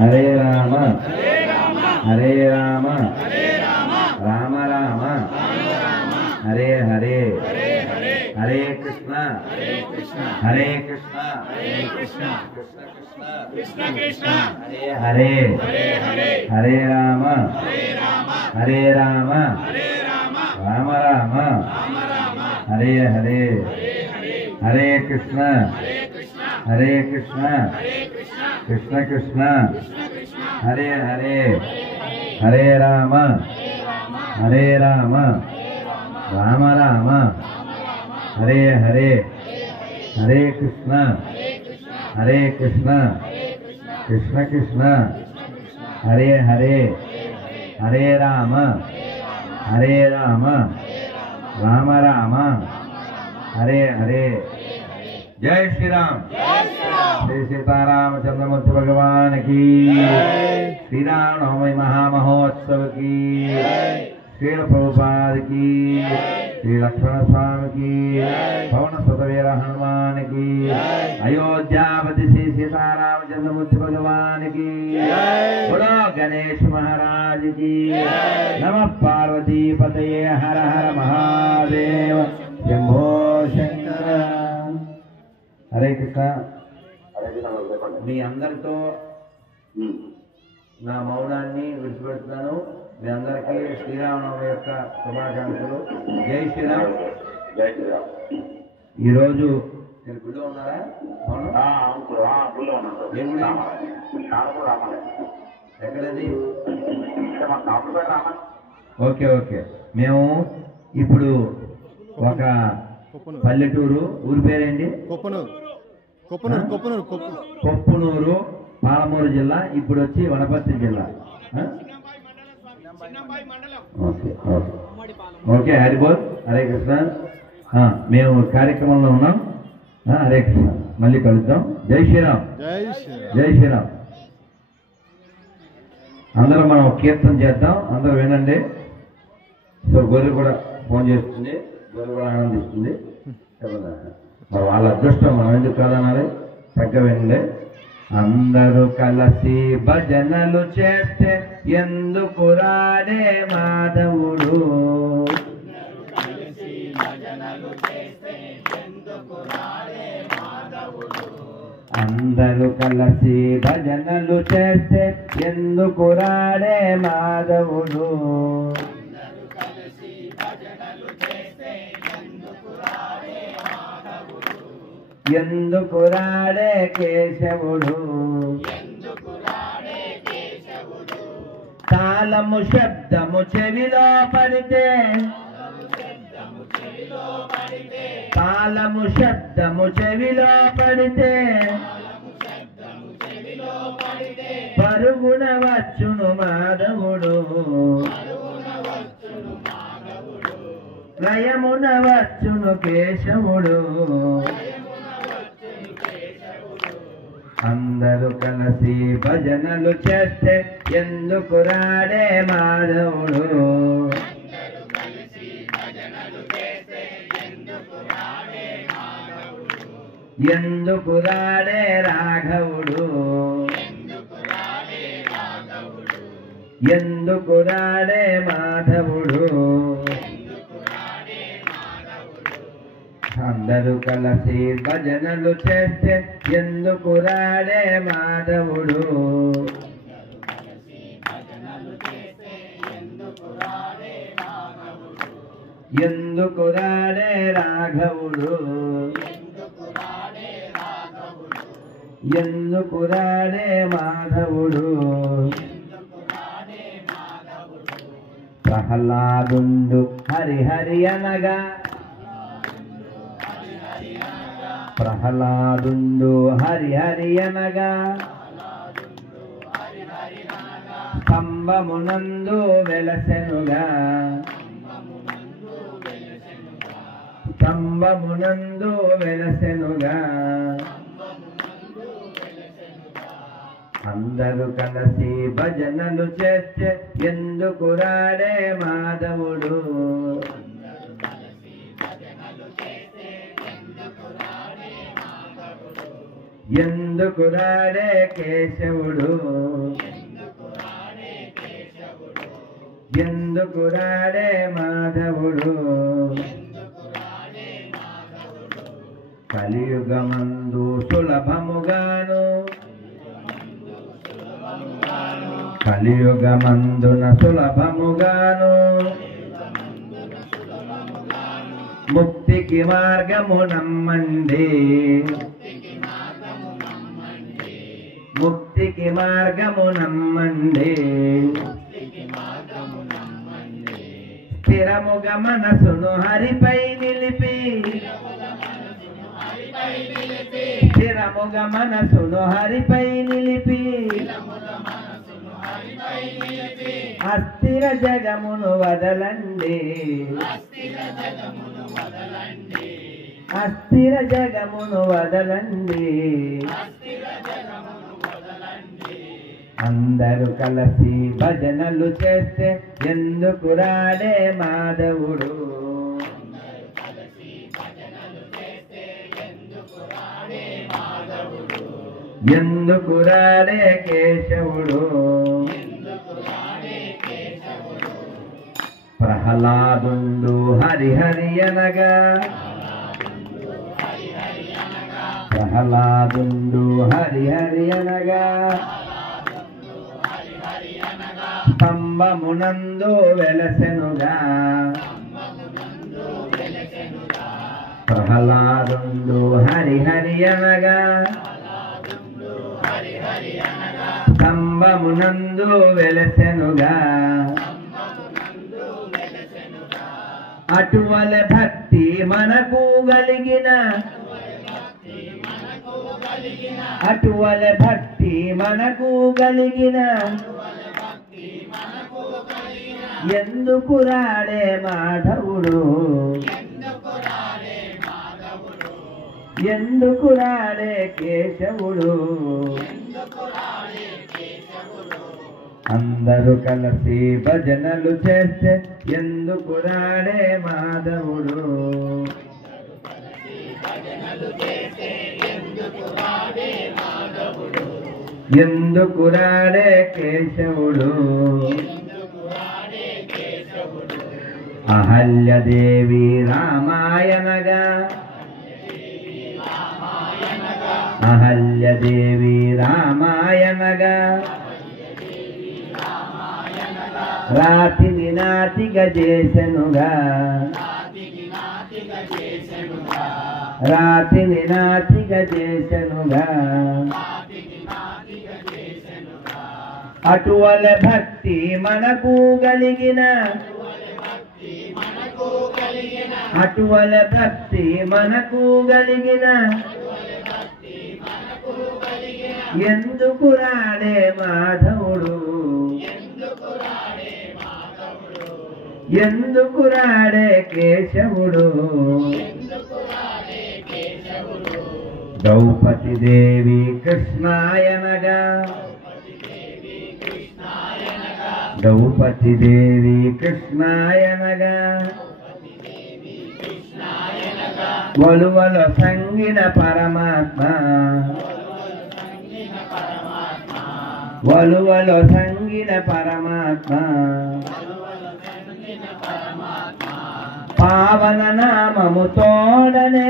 హరే రామ హరే రామ రామ రామ హరే హరే హరే కృష్ణ హరే కృష్ణ కృష్ణ కృష్ణ హరే హరే హరే రామ హరే రామ రామ రామ హరే హరే హరే కృష్ణ కృష్ణ కృష్ణ హరే హరే హరే రామ రామ రామ హరే హరే హరే కృష్ణ కృష్ణ కృష్ణ హరే హరే హరే రామ రామ రామ హరే హరే जय श्री राम श्री सीतारामचंद्रमूर्ति भगवान की श्री राम नवमी महामहोत्सव की श्री प्रभुपाद की श्री लक्ष्मण स्वामी की पवन सतवीर हनुमान की अयोध्यापति श्री सीतारामचंद्रमूर्ति भगवान की बोलो गणेश महाराज की नमः पार्वती पतये हर हर महादेव शंभो शंकर हरे कृष्ण మీ అందరితో నా మౌనాన్ని విడిచిపెడుతున్నాను. మీ అందరికీ శ్రీరామనవమి యొక్క శుభాకాంక్షలు. జై శ్రీరామ్. ఈరోజు మీరు గుడిలో ఉన్నారా? ఏ గుడి? ఎక్కడది? Okay okay. మేము ఇప్పుడు ఒక పల్లెటూరు, ఊరి పేరేంటి? కొప్పునూరు, పాలమూరు జిల్లా. ఇప్పుడు వచ్చి వనపర్తి జిల్లా. ఓకే హరిబోల్. హరే కృష్ణ. మేము కార్యక్రమంలో ఉన్నాం. హరే కృష్ణ. మళ్ళీ కలుద్దాం. జై శ్రీరామ్. జై శ్రీరామ్. అందరం మనం కీర్తన చేద్దాం. అందరూ వినండి. సో గొర్రె కూడా ఫోన్ చేస్తుంది, గొర్రె కూడా ఆనందిస్తుంది. మరి వాళ్ళ అదృష్టం, మనం ఎందుకు కాదనాలి? తగ్గ వినండి. అందరూ కలిసి భజనలు చేస్తే ఎందుకు రాడే మాధవుడు, అందరూ కలిసి భజనలు చేస్తే ఎందుకు రాడే మాధవుడు, ఎందుకు రాడే కేశవుడు, తాళము శబ్దము చెవిలో పడితే, తాళము శబ్దము చెవిలో పడితే పరుగున వచ్చును మాధవుడు, లయమున వచ్చును కేశవుడు, అందరూ కలిసి భజనలు చేస్తే ఎందుకు రాడే మాధవుడు, ఎందుకు రాడే రాఘవుడు, ఎందుకు రాడే మాధవుడు, అందరూ కలిసి భజనలు చేస్తే ఎందుకు రాడే మాధవుడు, ఎందుకు రాడే రాఘవుడు, ఎందుకు రాడే మాధవుడు, ప్రహ్లాదుండు హరిహరి అనగా, ప్రహ్లాదుండు హరిహరి అనగా స్తంభమునందు వెలసెనుగా, స్తంభమునందు వెలసెనుగా, అందరూ కలిసి భజనలు చేస్తే ఎందుకు రాడే మాధవుడు, ఎందుకు రాడే కేశవుడు ఎందుకు రాడే మాధవుడు కలియుగమందు సులభముగాను కలియుగమందున సులభముగాను ముక్తికి మార్గము నమ్మండి ముక్తికి మార్గము నమ్మండి స్థిరముగా మనసును హరిపై నిలిపి స్థిరముగా మనసును హరిపై నిలిపి అస్థిర జగమును వదలండి అస్థిర జగమును వదలండి అందరూ కలిసి భజనలు చేస్తే ఎందుకు రాడే మాధవుడు ఎందుకు రాడే కేశవుడు ప్రహ్లాదుండు హరిహరి అనగా ప్రహ్లాదుండు హరిహరి అనగా స్తంభమునందు వెలసెనుగా ప్రహ్లాదుండు హరిహరి అనగా స్తంభమునందు వెలసెనుగా అటువల భక్తి మనకు కలిగిన అటువల భక్తి మనకు కలిగిన ఎందుకు రాడే మాధవుడు ఎందుకు రాడే కేశవుడు అందరూ కలిసి భజనలు చేస్తే ఎందుకు రాడే మాధవుడు ఎందుకు రాడే కేశవుడు అహల్యదేవి రామాయణగా అహల్యదేవి రామాయణగా రాతిని నాతిగా చేసెనుగా రాతిని నాతిగా చేసెనుగా అటువల భక్తి మనకు కలిగిన అటువల భక్తి మనకు కలిగిన ఎందుకు రాడే మాధవుడు ఎందుకు రాడే కేశవుడు ద్రౌపది దేవి కృష్ణాయనగా ద్రౌపది దేవి కృష్ణాయనగా వలువల సంగిన పరమాత్మ వలువలో సంగిన పరమాత్మ పావన నామము తోడనే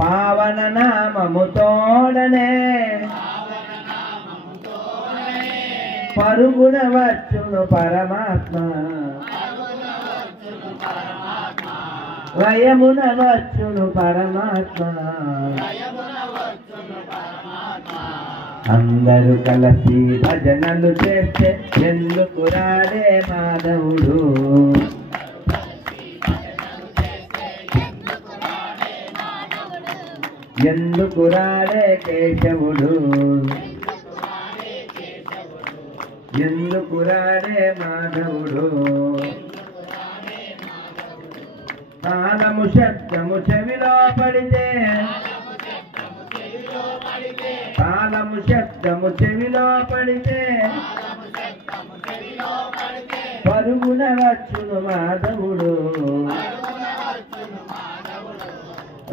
పావన నామము తోడనే పరుగున వచ్చును పరమాత్మ వయమున వచ్చును పరమాత్మ అందరూ కలిసి భజనలు చేస్తే ఎందుకు రాడే మాధవుడు ఎందుకు రాడే కేశవుడు ఎందుకు రాడే మాధవుడు తాళము శబ్దము చెవిలో పడితే తాళము శబ్దము చెవిలో పడితే పరుగున వచ్చును మాధవుడు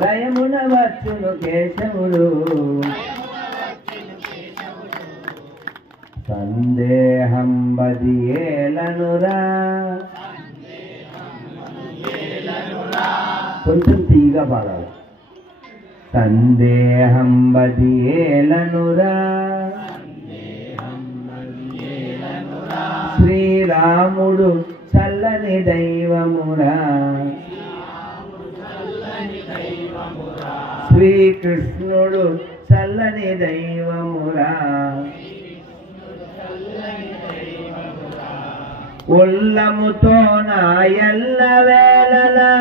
లయమున వచ్చును కేశవుడు సందేహం బదియేలనురా కొంచెం తీగా పాడాలి సందేహం బదియేలనురా శ్రీరాముడు చల్లని దైవమురా శ్రీకృష్ణుడు చల్లని దైవమురా ఉల్లముతో నా ఎల్ల వేళలా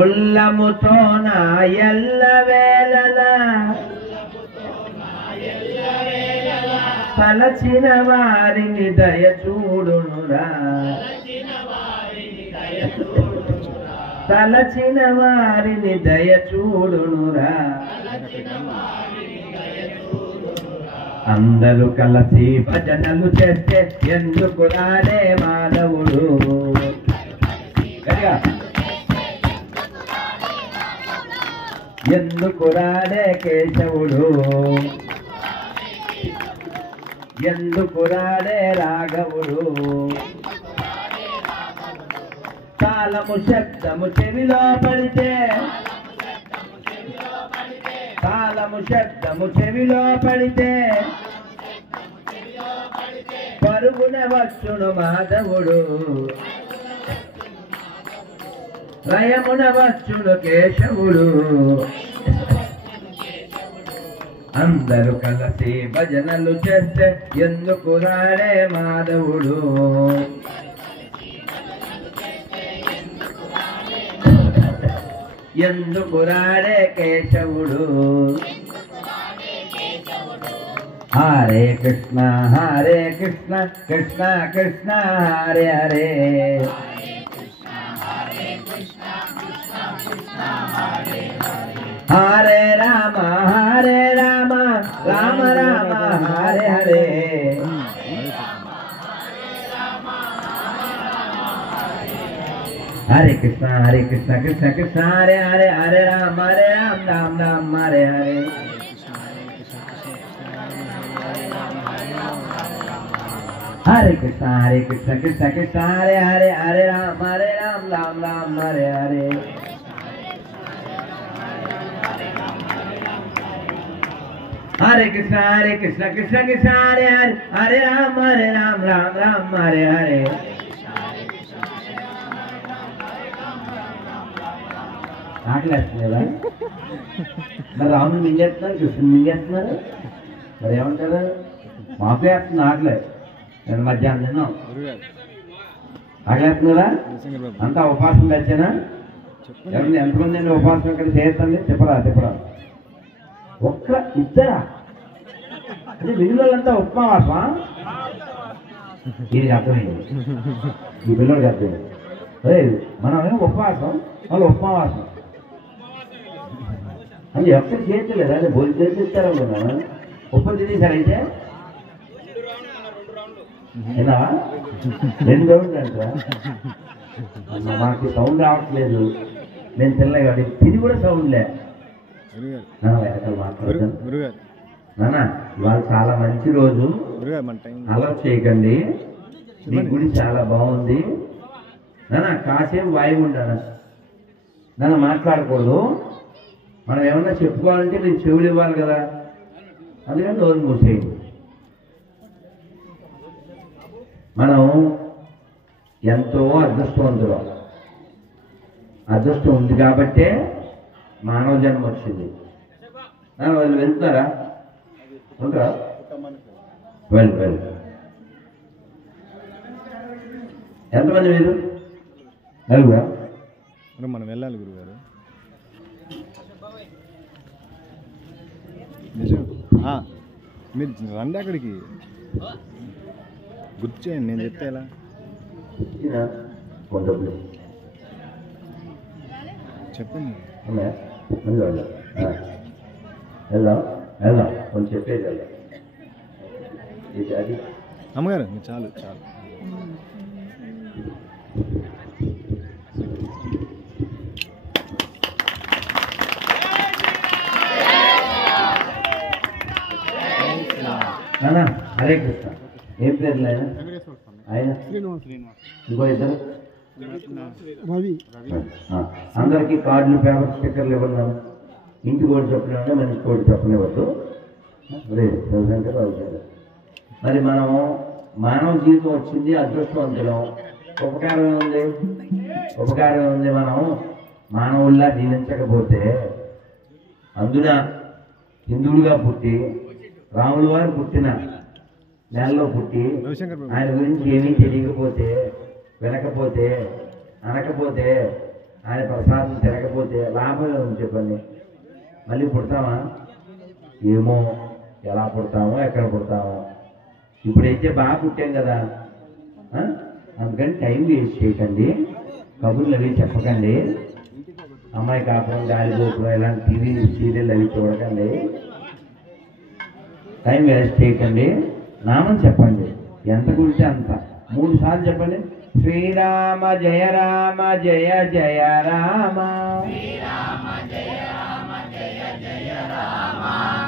ఉల్లముతో నా ఎల్ల వేళలా తలచిన వారిని దయ చూడునురా తలచిన వారిని దయ చూడునురా అందరూ కలిసి భజనలు చేస్తే ఎందుకు రాడే మాధవుడు ఎందుకు రాడే కేశవుడు ఎందుకు రాడే రాఘవుడు తాళము శబ్దము చెవిలో పడితే తాళము శబ్దము చెవిలో పడితే పరుగున వచ్చును మాధవుడు లయమున వచ్చును కేశవుడు అందరూ కలిసి భజనలు చేస్తే ఎందుకు రాడే మాధవుడు ఎందుకు రాడే కేశవుడు హరే కృష్ణ కృష్ణ కృష్ణ హరే హరే హరే రామ రామ రామ హరే హరే హరే కృష్ణ కృష్ణ కృష్ణ హరే హరే హరే రామ రామ రామ హరే హరే హరే కృష్ణ కృష్ణ కృష్ణ హరే హరే హరే రామ రామ రామ హరే హరే హరే కృష్ణ కృష్ణ కృష్ణ హరే హరే హరే రామ రామ హరే హరే ఆకలేస్తుంది కదా మరి రాముని మింగేస్తున్నారు కృష్ణుని మింగేస్తున్నారు మరి ఏమంటారు మాకు వేస్తుంది ఆకలే నేను మధ్యాహ్నం తిన్నాం ఆకలేస్తుంది కదా అంతా ఉపాసం తెచ్చానా ఎవరిని ఎంతమంది అండి ఉపాసం ఇక్కడ చేయొద్దండి చెప్పరా ఒక్క ఇద్దరా అంటే మిగిలినంతా ఉపవాసమా దీనికి అర్థమైంది ఈ పిల్లడికి అర్థమైంది అదే మనం ఉపవాసం వాళ్ళు ఉపవాసం అది ఎక్కడ చేయట్లేదు అదే భోజనం చేసి ఇస్తారనుకున్నాను ఉప్పు తినేసారైతే ఏనా 2 రౌండ్లు అంటారా మాకు సౌండ్ రావట్లేదు నేను తినలే కాబట్టి తిని కూడా సౌండ్ లే మాట్లాడతాను నానా ఇవాళ చాలా మంచి రోజు అలర్ట్ చేయకండి మీ గుడి చాలా బాగుంది నానా కాసేపు వాయువు ఉండాలి నాన్న మాట్లాడకూడదు మనం ఏమన్నా చెప్పుకోవాలంటే నేను చెవులు ఇవ్వాలి కదా అందుకని నోరు మూసేయండి మనం ఎంతో అదృష్టవంతులు అదృష్టం ఉంది కాబట్టే మానవ జన్మ వచ్చింది వాళ్ళు వెళ్తున్నారా ఉంటారా వెళ్ళు ఎంతమంది మీరు నలుగురా మనం వెళ్ళాలి గురుగారు మీరు రండి అక్కడికి గుర్తు చేయండి నేను చెప్తే ఎలా చెప్పండి వెళ్దాం కొంచెం చెప్పేది అమ్మగారు చాలు నానా హరే కృష్ణ. ఏం పేర్లు ఆయన? ఆయన ఇంకో ఇద్దరు అందరికీ కార్డులు పేపర్ స్టిక్కర్లు ఇవ్వను. ఇంటికి ఒకటి చెప్పిన మన ఇంటికి ఒకటి చెప్పనివ్వద్దు. మరి మనం మానవ జీవితం వచ్చింది అదృష్టవంతులం. ఉపకారం ఏముంది? ఉపకారం ఏముంది? మనం మానవుల్లా జీవించకపోతే అందున హిందువులుగా పుట్టి రాముల వారు పుట్టిన నెలలో పుట్టి ఆయన గురించి ఏమీ తెలియకపోతే వినకపోతే అనకపోతే ఆయన ప్రసాదం తినకపోతే లాభం ఏముంది చెప్పండి? మళ్ళీ పుడతామా? ఏమో, ఎలా పుడతామో ఎక్కడ పుడతామో. ఇప్పుడైతే బాగా పుట్టాం కదా, అందుకని టైం వేస్ట్ చేయకండి, కబుర్లు అవి చెప్పకండి, అమ్మాయి కాపురం గాలిగోపురం ఇలాంటి టీవీ సీరియల్ అవి చూడకండి, టైం వేస్ట్ చేయకండి. నామం చెప్పండి, ఎంత గురించి అంత 3 సార్లు చెప్పండి. శ్రీరామ జయ రామ జయ జయ రామ, శ్రీరామ జయ రామ జయ జయ రామ,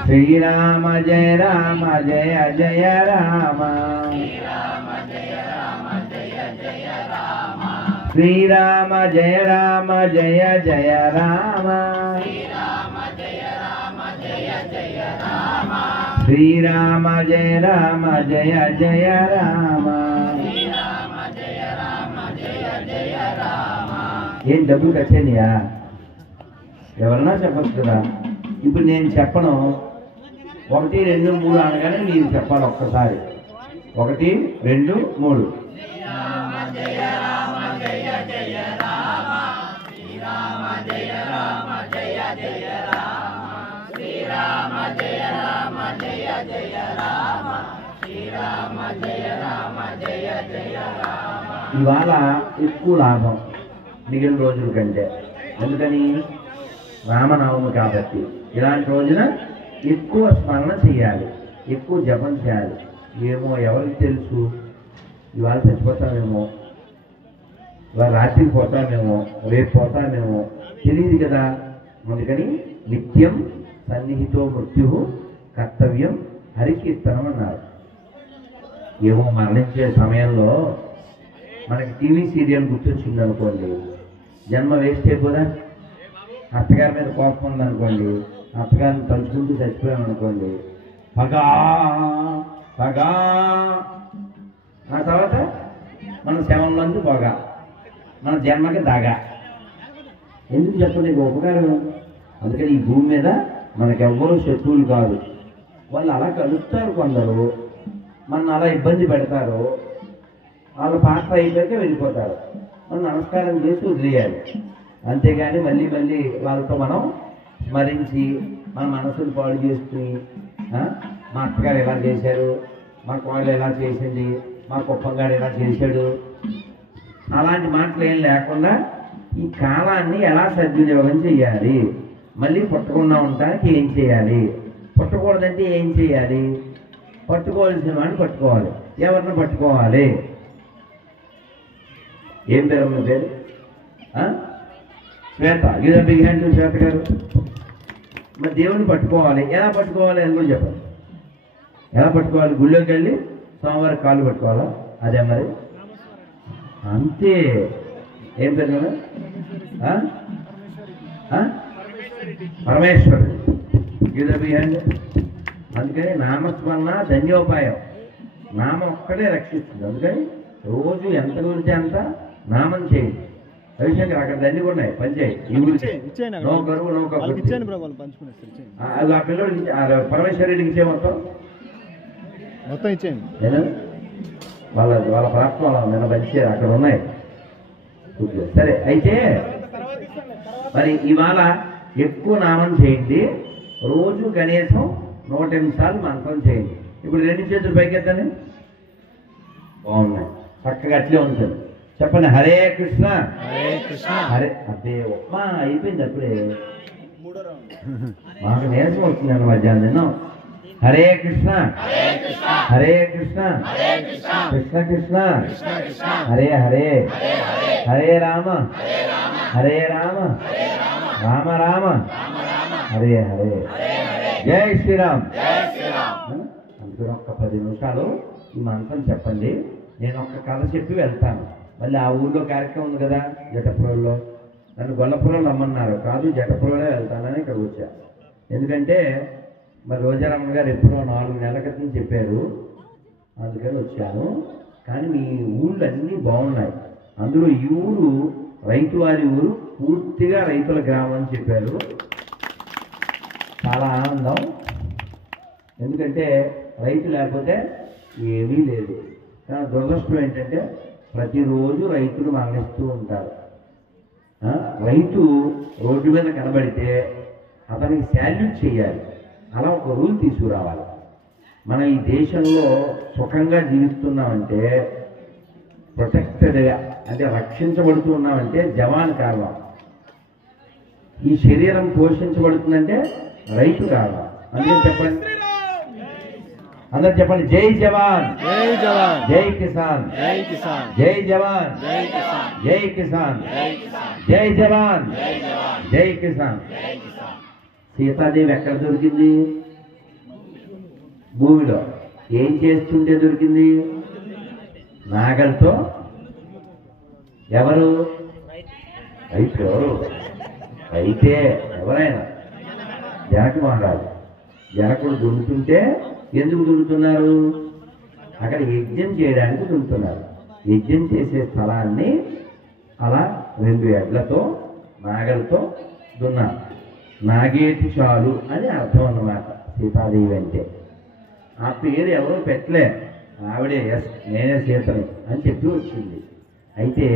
శ్రీరామ జయ రామ జయ జయ రామ, శ్రీరామ జయ రామ జయ జయ రామ, శ్రీరామ జయ రామ జయ జయ రామ, శ్రీరామ జయ రామ జయ జయ రామ, శ్రీరామ జయ రామ జయ జయ రామ, శ్రీరామ జయ రామ జయ జయ రామ. ఏం డబ్బులు కచ్చానియా? ఎవరన్నా చెప్పచ్చు కదా. ఇప్పుడు నేను చెప్పను, 1 2 3 అనగానే మీరు చెప్పాలి ఒక్కసారి. 1 2 3. శ్రీరామ జయ రామ జయ జయ రామ, శ్రీరామ జయ రామ జయ జయ రామ, శ్రీరామ జయ రామ జయ జయ రామ, శ్రీరామ జయ రామ జయ జయ రామ. ఇవాళ ఎక్కువ లాభం మిగిలిన రోజుల కంటే. ఎందుకని? రామనవమి కాబట్టి. ఇలాంటి రోజున ఎక్కువ స్మరణ చేయాలి, ఎక్కువ జపం చేయాలి. ఏమో ఎవరికి తెలుసు, ఇవాళ చచ్చిపోతామేమో, ఇవాళ రాత్రికి పోతామేమో, రేపు పోతామేమో, తెలియదు కదా. అందుకని నిత్యం సన్నిహితో మృత్యు కర్తవ్యం హరికీర్తనం అన్నారు. ఏమో మరణించే సమయంలో మనకి టీవీ సీరియల్ గుర్తొచ్చింది అనుకోండి, జన్మ వేస్ట్ అయిపోదా? అత్తగారి మీద కోపం ఉందనుకోండి, అత్తగారిని తలుచుకుంటూ చచ్చిపోయామనుకోండి, పగా పగా, ఆ తర్వాత మన శవంలోంచి పొగ, మన జన్మకి దాగా. ఎందుకు చెప్పండి? ఉపకారం. అందుకని ఈ భూమి మీద మనకెవ్వరూ శత్రువులు కాదు. వాళ్ళు అలా కలుస్తారు, కొందరు మన అలా ఇబ్బంది పెడతారు, వాళ్ళ పాత్ర అయిపోయాక వెళ్ళిపోతారు. మనం నమస్కారం చేసి వదిలేయాలి, అంతేగాని మళ్ళీ మళ్ళీ వాళ్ళతో మనం స్మరించి మన మనసును పాడు చేసుకుని మా అత్తగారు ఎలా చేశారు, మా కోళ్ళు ఎలా చేసింది, మా కుప్పంగాడు ఎలా చేశాడు, అలాంటి మాటలు ఏం లేకుండా ఈ కాలాన్ని ఎలా సద్వినియోగం చేయాలి, మళ్ళీ పుట్టకుండా ఉండటానికి ఏం చేయాలి, పుట్టకూడదంటే ఏం చేయాలి, పట్టుకోవాల్సిన వాడిని పట్టుకోవాలి. ఎవరిని పట్టుకోవాలి? ఏం పేరు మీ పేరు? శ్వేత. గిద బిగ్ హ్యాండ్ శ్వేత గారు. మరి దేవుడిని పట్టుకోవాలి, ఎలా పట్టుకోవాలి అని కూడా చెప్పాలి. ఎలా పట్టుకోవాలి? గుళ్ళోకి వెళ్ళి సోమవారం కాళ్ళు పట్టుకోవాలా? అదే మరి అంతే. ఏం పేరు కదా? పరమేశ్వరుడు. గిద బిగ్ హ్యాండ్. అందుకని నామస్మరణ ధన్యోపాయం. నామం ఒక్కడే రక్షిస్తుంది. అందుకని రోజు ఎంత గురించి అంత నామం చేయండి. రవిశంకర్ అక్కడ దండి కూడా ఉన్నాయి, పనిచేయి. ఈ గురించి నో కరువు నో కరువు. ఆ పిల్లడికి పరమేశ్వరుడికి ఇచ్చే మొత్తం ఇచ్చేయండి. నేను వాళ్ళ వాళ్ళ ప్రాప్తం నిన్న పంచారు, అక్కడ ఉన్నాయి. సరే, అయితే మరి ఇవాళ ఎక్కువ నామం చేయండి. రోజు కనీసం 108 సార్లు మంత్రం చేయండి. ఇప్పుడు 2 చేతులు పైకెత్తండి. బాగున్నాయి, చక్కగా అట్లే ఉంటుంది. చెప్పండి. హరే కృష్ణ హరే కృష్ణ. హరే అదే ఉప్మా అయిపోయింది అప్పుడే, మాకు నీరసం వస్తుందండి మధ్యాహ్నం. హరే కృష్ణ హరే కృష్ణ కృష్ణ కృష్ణ హరే హరే, హరే రామ హరే రామ రామ రామ హరే హరే. జై శ్రీరామ్. అంత ఇక్కడ ఒక్క 10 నిమిషాలు ఈ మంత్రం చెప్పండి, నేను ఒక్క కథ చెప్పి వెళ్తాను. మళ్ళీ ఆ ఊళ్ళో కార్యక్రమం ఉంది కదా జటపురంలో, నన్ను గొల్లపురంలో రమ్మన్నారు, కాదు జటపురంలో వెళ్తానని ఇక్కడ వచ్చా. ఎందుకంటే మరి రోజారమ్మ గారు ఎప్పుడో 4 నెలల క్రితం చెప్పారు, అందుకని వచ్చాను. కానీ మీ ఊళ్ళు అన్నీ బాగున్నాయి. అందులో ఈ ఊరు రైతువారి ఊరు, పూర్తిగా రైతుల గ్రామం అని చెప్పారు. చాలా ఆనందం. ఎందుకంటే రైతు లేకపోతే ఏమీ లేదు. కానీ దురదృష్టం ఏంటంటే ప్రతిరోజు రైతులు మరణిస్తూ ఉంటారు. రైతు రోడ్డు మీద కనబడితే అతనికి శాల్యూట్ చేయాలి, అలా ఒక రూల్ తీసుకురావాలి. మనం ఈ దేశంలో సుఖంగా జీవిస్తున్నామంటే, ప్రొటెక్టెడ్గా అంటే రక్షించబడుతూ ఉన్నామంటే జవాన్ కారణం. ఈ శరీరం పోషించబడుతుందంటే రైతు కారణం. అందుకని చెప్పండి, అందరు చెప్పండి, జై జవాన్, జై జవాన్, జై కిసాన్, జై కిసాన్, జై జవాన్, జై కిసాన్, జై కిసాన్, జై కిసాన్, జై జవాన్, జై జవాన్, జై కిసాన్. జై కిసాన్. సీతాదేవి ఎక్కడ దొరికింది? భూమిలో. ఏం చేస్తుంటే దొరికింది? నాగలతో. ఎవరు? రైతు. ఎవరు? రైతే. ఎవరైనా జనక మహారాజు. జనకుడు దున్నుతుంటే ఎందుకు దున్నుతున్నారు? అక్కడ యజ్ఞం చేయడానికి దున్నుతున్నారు. యజ్ఞం చేసే స్థలాన్ని అలా 2 ఎడ్లతో నాగలతో దున్నారు. నాగేటి చాలు అని అర్థం అన్నమాట సీతాదేవి అంటే. ఆ పేరు ఎవరో పెట్టలే, ఆవిడే ఎస్ నేనే సీతని అని చెప్పి వచ్చింది. అయితే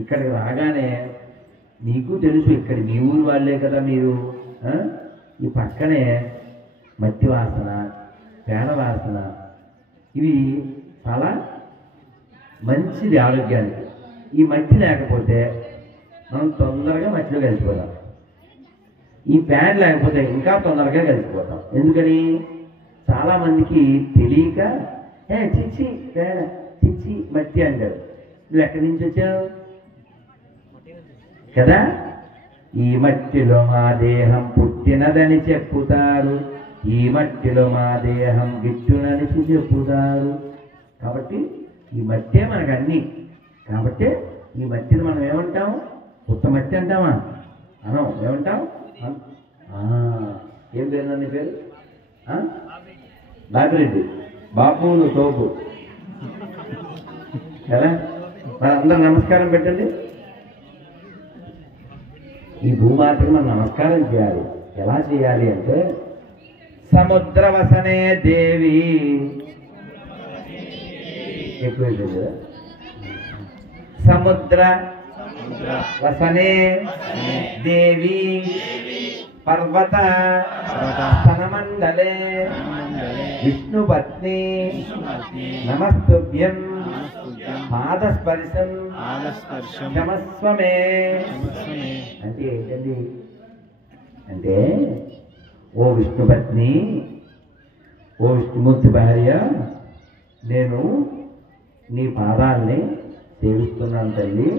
ఇక్కడికి రాగానే నీకు తెలుసు, ఇక్కడ మీ ఊరు వాళ్ళే కదా మీరు. ఈ పక్కనే మట్టి వాసన, పేడ వాసన, ఇవి చాలా మంచిది ఆరోగ్యానికి. ఈ మట్టి లేకపోతే మనం తొందరగా మట్టిలో కలిసిపోతాం. ఈ పేడ లేకపోతే ఇంకా తొందరగా కలిసిపోతాం. ఎందుకని? చాలామందికి తెలియక చిచ్చి పేడ, చిచ్చి మట్టి అంటారు. నువ్వు ఎక్కడి నుంచి వచ్చావు కదా? ఈ మట్టిలో మా దేహం పుట్టినదని చెప్పుతారు, ఈ మట్టిలో మా దేహం గిట్టునని చెప్పుతారు. కాబట్టి ఈ మట్టే మనకు అన్నీ. కాబట్టి ఈ మట్టిని మనం ఏమంటాం? ఉత్త మట్టి అంటామా? అనం. ఏమంటాం? ఏం పేరు నీ పేరు? బాబిరెడ్డి. బాబులు తోపు కదా. మరి అందరు నమస్కారం పెట్టండి. ఈ భూమాతకి మనం నమస్కారం చేయాలి. ఎలా చేయాలి అంటే, సముద్రవసనే దేవి. ఎక్కువ సముద్ర వసనే దేవి పర్వత స్తనమండలే విష్ణుపత్ని నమస్తుభ్యం పాదస్పర్శం క్షమస్వమే. అంటే ఏంటండి? అంటే ఓ విష్ణుపత్ని, ఓ విష్ణుమూర్తి భార్య, నేను నీ పాదాలని సేవిస్తున్నాను తల్లి.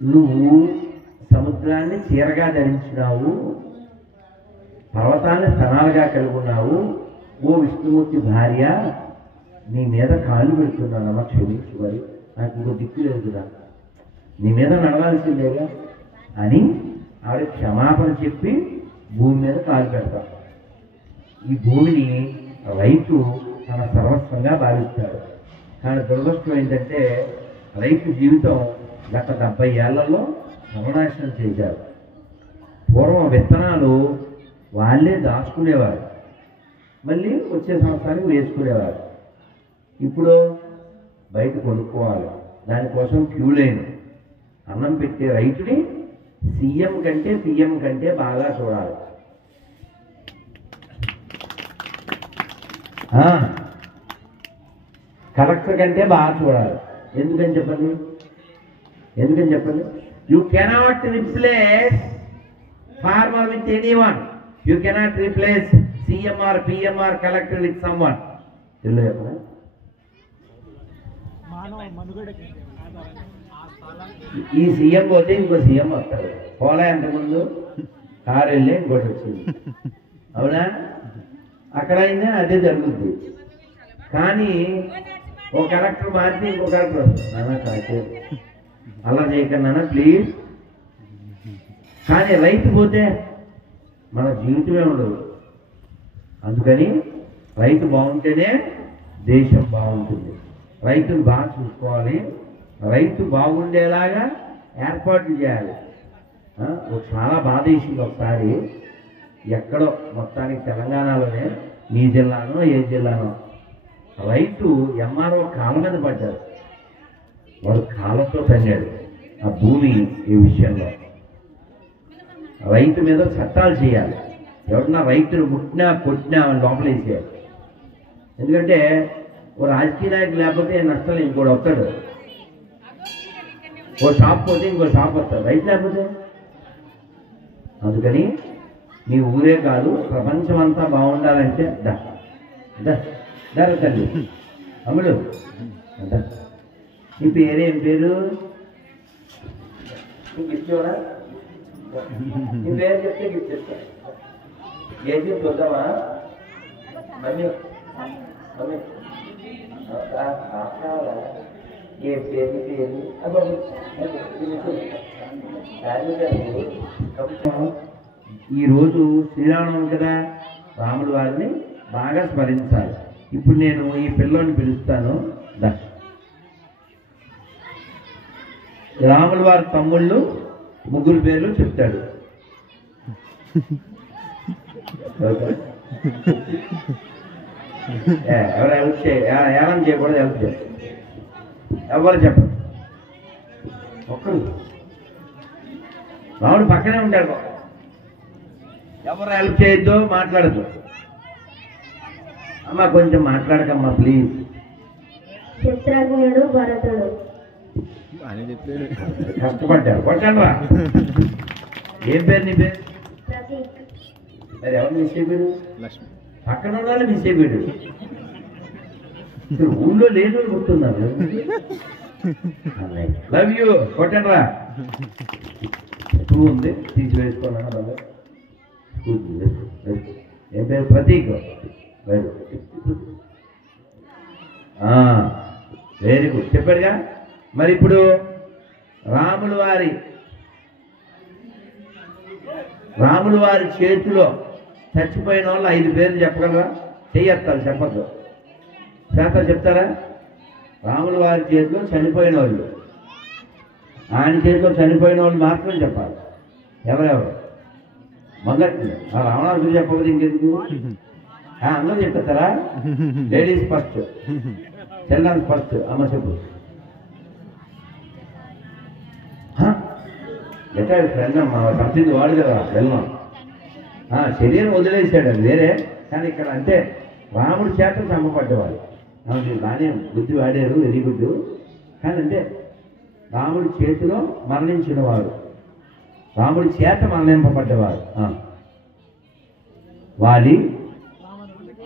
నువ్వు సముద్రాన్ని చీరగా ధరించినావు, పర్వతాన్ని స్తనాలుగా కలిగి ఉన్నావు. ఓ విష్ణుమూర్తి భార్య, నీ మీద కాళ్ళు పెడుతున్నానమ్మా, క్షమించు. మరి నాకు ఇంకో దిక్కు లేదు కదా, నీ మీద నడవాల్సిందేగా అని ఆవిడ క్షమాపణ చెప్పి భూమి మీద కాలు పెడతాం. ఈ భూమిని రైతు తన సర్వస్వంగా భావిస్తాడు. కానీ దురదృష్టం ఏంటంటే రైతు జీవితం గత 70 ఏళ్లలో సర్వనాశనం చేశారు. పూర్వం విత్తనాలు వాళ్ళే దాచుకునేవారు, మళ్ళీ వచ్చే సంవత్సరానికి వేసుకునేవారు. ఇప్పుడు బయట కొనుక్కోవాలి, దానికోసం క్యూ లైన్. అన్నం పెట్టే రైతుని సీఎం కంటే పిఎం కంటే బాగా చూడాలి. కలెక్టర్ కంటే బాగా చూడాలి. ఎందుకని చెప్పండి? ఎందుకని చెప్పండి? You cannot replace farmer with anyone. You cannot replace CMR PMR collector with someone. Telugu చెప్పండి. ఈ సీఎం పోతే ఇంకో సీఎం వస్తాడు. పోలే అంతకుముందు కారు వెళ్ళి ఇంకోటి వచ్చింది. అవునా? అక్కడ అయినా అదే జరుగుద్ది. కానీ ఒక కలెక్టర్ మార్చి ఇంకో కలెక్టర్ వస్తుంది, నాన్న కాసేపు అలా చేయకండి నాన్న ప్లీజ్. కానీ రైతు పోతే మన జీవితమే ఉండదు. అందుకని రైతు బాగుంటేనే దేశం బాగుంటుంది. రైతును బాగా చూసుకోవాలి, రైతు బాగుండేలాగా ఏర్పాట్లు చేయాలి. చాలా బాధ వేసింది ఒకసారి, ఎక్కడో మొత్తానికి తెలంగాణలోనే మీ జిల్లానో ఏ జిల్లానో రైతు ఎంఆర్ఓ కాళ్ళ మీద పడ్డారు. వాడు కాళ్ళతో తన్నాడు ఆ భూమి ఈ విషయంలో. రైతు మీద చట్టాలు చేయాలి. ఎవరన్నా రైతును ముట్టినా కొట్టినా లోపలేసేయాలి. ఎందుకంటే ఓ రాజకీయ నాయకుడు లేకపోతే నష్టం ఇంకోటి వస్తాడు, ఓ షాప్ పోతే ఇంకో షాప్ వస్తాడు, రైతు లేకపోతే. అందుకని నీ ఊరే కాదు ప్రపంచం అంతా బాగుండాలంటే ధర తల్లి అమ్ముడు నీ పేరేం పేరు? నీకు ఇచ్చేవరా? నీ పేరు చెప్తే నీకు చెప్తా. ఏది చూద్దామా? మమ్మీ మమ్మీ ఏ పేరు పేరు ఈరోజు శ్రీరామనవమి కదా, రాముడు వారిని బాగా స్మరించాలి. ఇప్పుడు నేను ఈ పిల్లోని పిలుస్తాను. రాముడు వారి తమ్ముళ్ళు ముగ్గురు పేర్లు చెప్తాడు. ఎవరు హెల్ప్ ఏమని చేయకూడదు, హెల్ప్ చేయాలి. ఎవరు చెప్పరు, ఒక్కరు రాముడు పక్కనే ఉంటాడు. ఎవరు హెల్ప్ చేయొద్దు, మాట్లాడద్దు. అమ్మ కొంచెం మాట్లాడకమ్మా ప్లీజ్. చిత్రజ్ఞుడు భరతుడు అని చెప్పాడు. కష్టపడ్డాడు. కొట్టండి. ఏం పేరు నీ పేరు? ప్రతీక్. మరి ఎవరు మిస్ అయిపోయాడు? లక్ష్మి. పక్కన ఉన్న మిస్ అయిపోయాడు. ఊళ్ళో లేని వాళ్ళు గుర్తున్నారు. Love you. కొట్టండి రా. టూ ఉంది తీసివేసుకున్నాను. ఏం పేరు? ప్రతీక్. వెరీ గుడ్ చెప్పాడుగా. మరి ఇప్పుడు రాములు వారి చేతిలో చచ్చిపోయిన వాళ్ళు 5 పేర్లు చెప్పగలరా? చెయ్యత్తారు, చెప్పద్దు. చేత చెప్తారా? రాములు వారి చేతిలో చనిపోయిన వాళ్ళు, ఆయన చేతిలో చనిపోయిన వాళ్ళు మాత్రం చెప్పాలి. ఎవరెవరు? మొదటి రావణాసుడు చెప్పకపోతే ఇంకెందుకు? అందరూ చెప్పేస్తారా? Ladies first, childrens first. అమ్మ చెప్పు. ఎట్లా ఫ్రెండ్ అమ్మా కంపెనీ వాడు కదా వెళ్ళాం. శరీరం వదిలేసాడు, అది వేరే. కానీ ఇక్కడ అంటే రాముడి చేత చంపబడ్డవాడు. మీరు బాగానే బుద్ధి వాడారు, వెరీ గుడ్. కానీ అంటే రాముడి చేతిలో మరణించిన వాడు, రాముడి చేత మరణింపబడ్డవాడు. వాలి,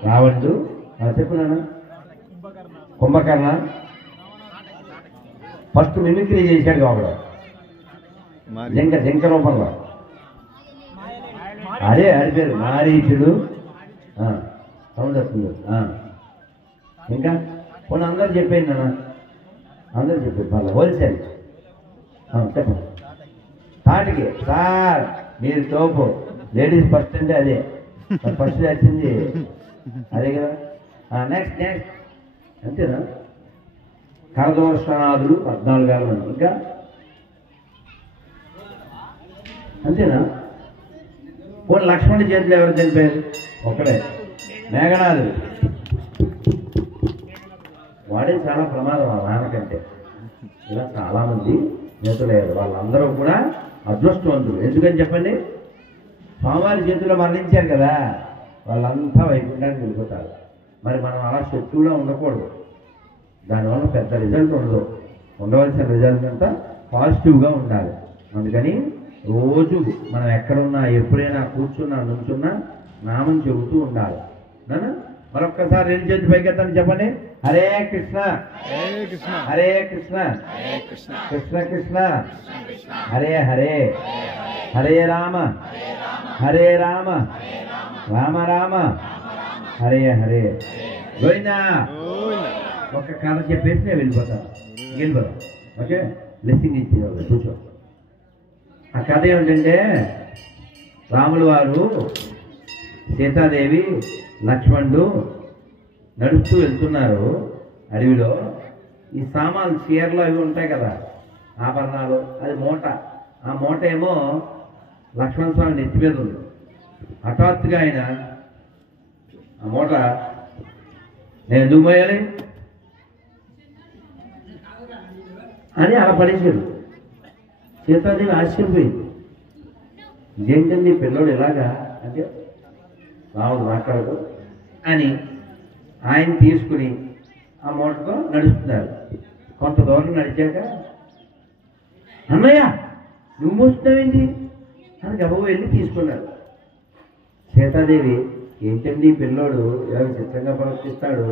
రావణుడు, చెప్పున్నాను, కుంభకర్ణ. ఫస్ట్ మిమిక్రీ చేశాడు ఒకడు, జింక రూపంలో. అదే పేరు మారీచుడు. సౌండ్ వస్తుంది. ఇంకా కొన్ని అందరూ చెప్పేయండి నాన్న, అందరూ చెప్పారు. మళ్ళీ హోల్సేల్ చెప్పండి. తాటికి సార్ మీరు తోపు. లేడీస్ ఫస్ట్ అంటే అదే ఫస్ట్ వచ్చింది, అదే కదా. నెక్స్ట్ అంతేనా? కరదోషణాదులు 14,000 మంది. ఇంకా అంతేనా? పోనీ లక్ష్మణుడి చేతులు ఎవరు చనిపోయారు? ఒక్కడే, మేఘనాథుడు. వాడే చాలా ప్రమాదం ఆ నాన్నకంటే. ఇలా చాలామంది చేతులయ్యారు. వాళ్ళందరూ కూడా అదృష్టవంతులు. ఎందుకని చెప్పండి? స్వామివారి చేతిలో మరణించారు కదా, వాళ్ళంతా వైకుంఠానికి వెళ్ళిపోతారు. మరి మనం అలా శత్రువులో ఉండకూడదు. దానివల్ల పెద్ద రిజల్ట్ ఉండదు. ఉండవలసిన రిజల్ట్ అంతా పాజిటివ్గా ఉండాలి. అందుకని రోజు మనం ఎక్కడున్నా, ఎప్పుడైనా కూర్చున్నా, నుంచున్నా నామం చెబుతూ ఉండాలి. మరొక్కసారి 2 చేతులు పైకెత్తండి, చెప్పండి. హరే కృష్ణ హరే కృష్ణ కృష్ణ కృష్ణ హరే హరే, హరే రామ హరే రామ రామ రామ హరే హరే గోవిందా. ఒక కథ చెప్పేసి నేను వెళ్ళిపోతాను. ఓకే, బ్లెస్సింగ్ ఇచ్చి కూర్చో. ఆ కథ ఏమిటంటే, రాములు వారు, సీతాదేవి, లక్ష్మణుడు నడుస్తూ వెళ్తున్నారు అడవిలో. ఈ సామాన్లు చీరలు అవి ఉంటాయి కదా, ఆభరణాలు, అది మూట. ఆ మూట ఏమో లక్ష్మణ స్వామి నెత్తి మీద ఉంది. హఠాత్తుగా ఆయన ఆ మూట నేను ఎందుకు పోయాలి అని అలా పడేశారు. సీతాదేవి ఆశ్చర్యపోయింది. ఇదేంటండి పిల్లోడు ఇలాగా అంటే, రాముడు మాట్లాడు అని ఆయన తీసుకుని ఆ మూటతో నడుస్తున్నారు. కొంత దూరం నడిచాక, అన్నయ్య నువ్వు మోస్తున్నావేంటి అని గబగబా వెళ్ళి తీసుకున్నారు. సీతాదేవి, ఏంటండి పిల్లోడు ఇలా చిత్రంగా ప్రవర్తిస్తాడు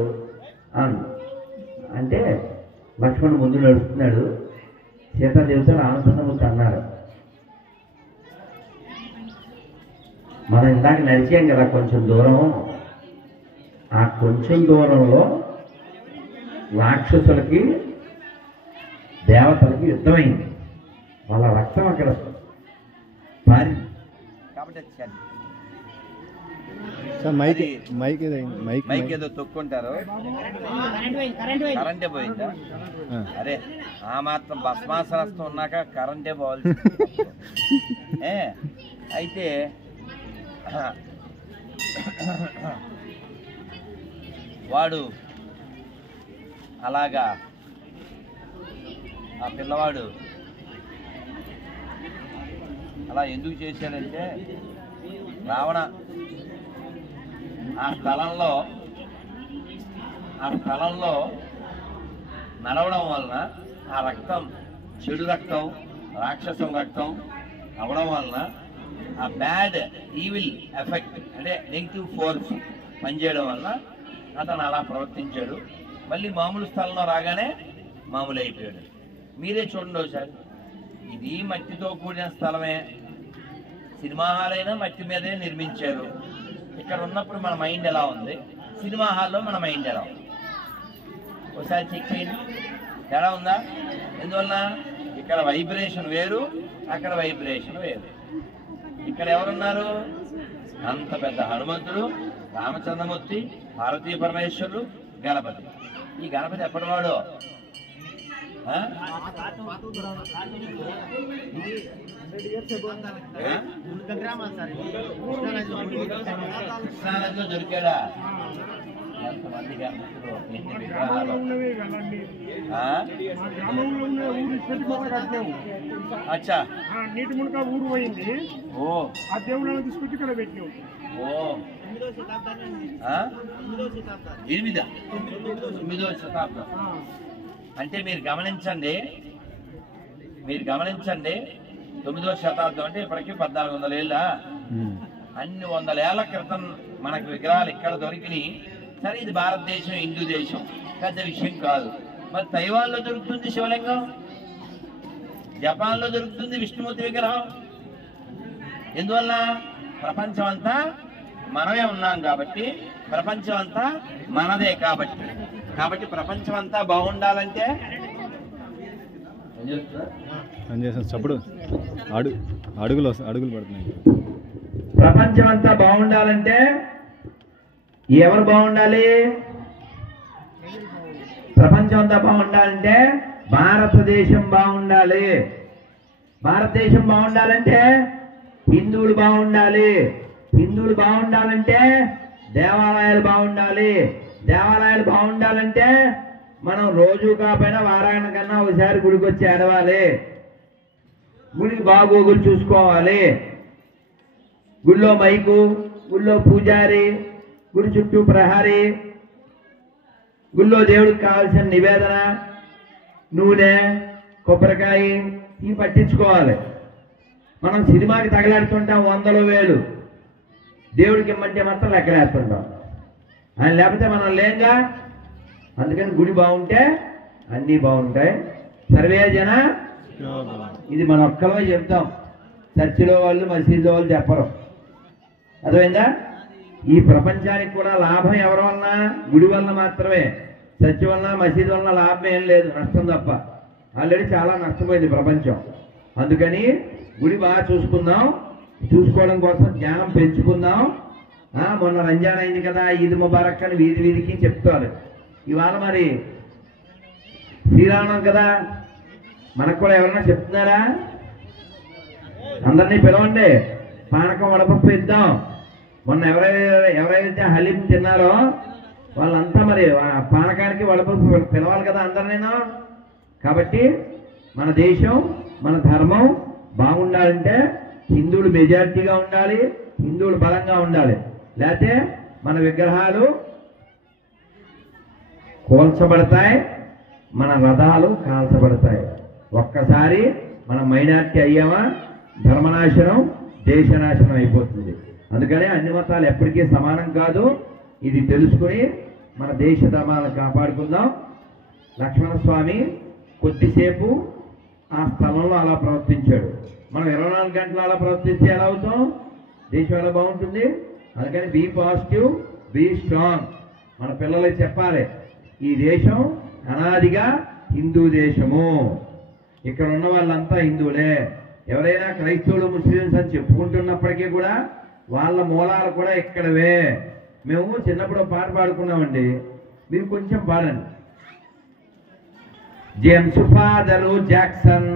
అని అంటే, లక్ష్మణుడు ముందు నడుస్తున్నాడు, సీతాదేవితో రామచంద్రమూర్తి అన్నారు, మనం ఇందాక నడిచాం కదా కొంచెం దూరం, ఆ కొంచెం దూరంలో రాక్షసులకి దేవతలకి యుద్ధమైంది. వాళ్ళ రక్తం అక్కడ పారింది కాబట్టి సార్ మైక్ ఏదో తొక్కుంటారు, కరెంటే పోయిందా? అరే ఆ మాత్రం భస్మాసనస్తం ఉన్నాక కరెంటే పోవాలి. అయితే వాడు అలాగా, ఆ పిల్లవాడు అలా ఎందుకు చేశాడంటే, రావణ ఆ స్థలంలో నడవడం వలన ఆ రక్తం చెడు రక్తం, రాక్షసం రక్తం అవడం వలన ఆ బ్యాడ్ ఈవిల్ ఎఫెక్ట్ అంటే నెగిటివ్ ఫోర్స్ పనిచేయడం వలన అతను అలా ప్రవర్తించాడు. మళ్ళీ మామూలు స్థలంలో రాగానే మామూలు అయిపోయాడు. మీరే చూడండి ఒకసారి, ఇది మట్టితో కూడిన స్థలమే, సినిమా హాల్ అయినా మట్టి మీదే నిర్మించారు. ఇక్కడ ఉన్నప్పుడు మన మైండ్ ఎలా ఉంది, సినిమా హాల్లో మన మైండ్ ఎలా ఉంది ఒకసారి చెక్ చేయండి. ఎలా ఉందా? ఎందువల్ల ఇక్కడ వైబ్రేషన్ వేరు, అక్కడ వైబ్రేషన్ వేరు. ఇక్కడ ఎవరున్నారు? అంత పెద్ద హనుమంతుడు, రామచంద్రమూర్తి, పార్వతీ పరమేశ్వరుడు, గణపతి. ఈ గణపతి ఎప్పటివాడు? కృష్ణానదిలో దొరికాడా? ఎంతమంది గణపతులు, ఎన్ని విగ్రహాలు! అచ్చా, నీటి మునక ఊరు పోయింది. ఓ ఆ దేవుళ్ళని తీసుకొచ్చి ఇక్కడ పెట్టినాం. ఓ 9వ శతాబ్దం. అంటే మీరు గమనించండి 9వ శతాబ్దం అంటే ఇప్పటికీ 1400 ఏళ్ళ. అన్ని 100 ఏళ్ల క్రితం మనకు విగ్రహాలు ఇక్కడ దొరికినాయి. సరే, ఇది భారతదేశం, హిందూ దేశం, పెద్ద విషయం కాదు. మరి తైవాన్లో దొరుకుతుంది శివలింగం, జపాన్లో దొరుకుతుంది విష్ణుమూర్తి విగ్రహం. ఎందువల్ల? ప్రపంచం అంతా మనమే ఉన్నాం కాబట్టి, ప్రపంచం అంతా మనదే కాబట్టి ప్రపంచం అంతా బాగుండాలంటే చప్పుడు అడుగులు పడుతున్నాయి. ప్రపంచం అంతా బాగుండాలంటే ఎవరు బాగుండాలి? ప్రపంచం అంతా బాగుండాలంటే భారతదేశం బాగుండాలి. భారతదేశం బాగుండాలంటే హిందువులు బాగుండాలి. హిందువులు బాగుండాలంటే దేవాలయాలు బాగుండాలి. దేవాలయాలు బాగుండాలంటే మనం రోజు కాకపోయినా వారానికన్నా ఒకసారి గుడికి వచ్చి ఏడవాలి. గుడికి బాగోగులు చూసుకోవాలి. గుడిలో మైకు, గుడిలో పూజారి, గుడి చుట్టూ ప్రహరీ, గుడిలో దేవుడికి కావాల్సిన నివేదన, నూనె, కొబ్బరికాయ ఇవి పట్టించుకోవాలి. మనం సినిమాకి తగలాడుతుంటాం 100,000, దేవుడికి ఇమ్మంటే మాత్రం లెక్కలేస్తుంటాం. ఆయన లేకపోతే మనం లేంగా. అందుకని గుడి బాగుంటే అన్నీ బాగుంటాయి. సర్వే జన, ఇది మన ఒక్కలో చెప్తాం, చర్చిలో వాళ్ళు, మసీదులో వాళ్ళు చెప్పరు. అర్థమైందా? ఈ ప్రపంచానికి కూడా లాభం ఎవరి వలన? గుడి వలన మాత్రమే. చర్చి వలన, మసీదు వలన లాభం ఏం లేదు, నష్టం తప్ప. ఆల్రెడీ చాలా నష్టపోయింది ప్రపంచం. అందుకని గుడి బాగా చూసుకుందాం, చూసుకోవడం కోసం జ్ఞానం పెంచుకుందాం. మొన్న రంజాన్ అయింది కదా, ఈద్ ముబారక్ అని వీధి వీధికి చెప్తారు. ఇవాళ మరి శ్రీరామం కదా, మనకు కూడా ఎవరైనా చెప్తున్నారా? అందరినీ పిలవండి, పానకం వడపప్పు ఇద్దాం. మొన్న ఎవరైతే హలీం తిన్నారో వాళ్ళంతా మరి పానకానికి వడపప్పు పిలవాలి కదా అందరినీ. కాబట్టి మన దేశం, మన ధర్మం బాగుండాలంటే హిందువులు మెజారిటీగా ఉండాలి, హిందువులు బలంగా ఉండాలి. లేకపోతే మన విగ్రహాలు కూల్చబడతాయి, మన రథాలు కాల్చబడతాయి. ఒక్కసారి మనం మైనార్టీ అయ్యామా ధర్మనాశనం, దేశనాశనం అయిపోతుంది. అందుకనే అన్ని మతాలు ఎప్పటికీ సమానం కాదు. ఇది తెలుసుకుని మన దేశ ధర్మాలను కాపాడుకుందాం. లక్ష్మణస్వామి కొద్దిసేపు ఆ స్థలంలో అలా ప్రవర్తించాడు. మనం 24 గంటలు అలా ప్రవర్తిస్తే ఎలా అవుతాం? దేశం ఎలా బాగుంటుంది? అందుకని బీ పాజిటివ్, బీ స్ట్రాంగ్. మన పిల్లలకి చెప్పాలి, ఈ దేశం అనాదిగా హిందూ దేశము, ఇక్కడ ఉన్న వాళ్ళంతా హిందువులే. ఎవరైనా క్రైస్తవులు, ముస్లిమ్స్ అని చెప్పుకుంటున్నప్పటికీ కూడా వాళ్ళ మూలాలు కూడా ఇక్కడవే. మేము చిన్నప్పుడు పాట పాడుకున్నామండి, మీరు కొంచెం పాడండి. James father Jackson